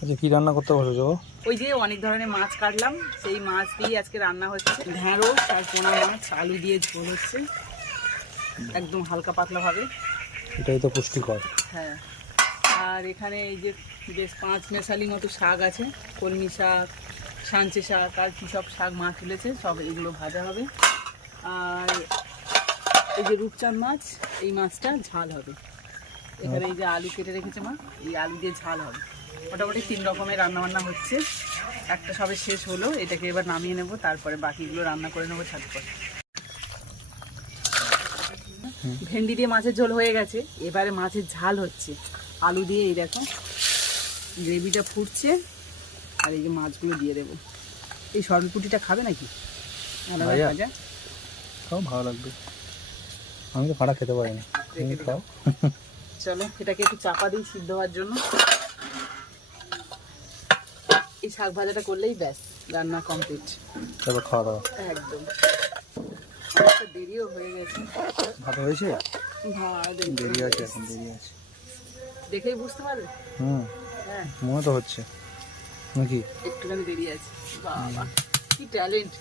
আচ্ছা, কি রান্না করতে বসেছো? ওই যে অনেক ধরনের মাছ কাটলাম, সেই মাছ দিয়ে আজকে রান্না হচ্ছে। ঢেঁড়স আর পোনা মাছ আলু দিয়ে ঝোল হচ্ছে, একদম হালকা পাতলা ভাবে। এটাই তো পুষ্টিকর। হ্যাঁ, আর এখানে এই যে বেশ 5 মেশালি মতো শাক আছে, কলমি শাক, সাঞ্চে শাক, আর কী সব শাক মা তুলেছে, সব এগুলো ভাজা হবে। আর এই যে রূপচাঁদ মাছ, এই মাছটা ঝাল হবে। এখানে এই যে আলু কেটে রেখেছে মা, এই আলু দিয়ে ঝাল হবে। মোটামুটি 3 রকমের রান্নাবান্না হচ্ছে। একটা সবে শেষ হলো, এটাকে এবার নামিয়ে নেব, তারপরে বাকিগুলো রান্না করে নেবো ছাদ করে। ভেন্ডি দিয়ে মাছের ঝোল হয়ে গেছে, এবারে মাছের ঝাল হচ্ছে আলু দিয়ে। এই দেখো গ্রেভিটা ফুটছে, আর এই যে মাছগুলো দিয়ে দেবো। এই সরপুটিটা খাবে নাকি? ভাজা খাও, ভালো লাগবে। আমি তো ফাটা খেতে পারি না, তুমি খাও। চলো এটাকে একটু চাপা দিই সিদ্ধ হওয়ার জন্য। এই শাক ভাজাটা করলেই ব্যাস, রান্না কমপ্লিট। তারপর খাওয়া দাওয়া একদম। অনেকটা দেরিও হয়ে গেছে। ভাত হয়েছে? হ্যাঁ, দেরি আছে, এখন দেরি আছে। দেখেই বুঝতে পারবে। হ্যাঁ, মনে তো হচ্ছে নাকি একটুখানি দেরি আছে। বাবা কি ট্যালেন্ট!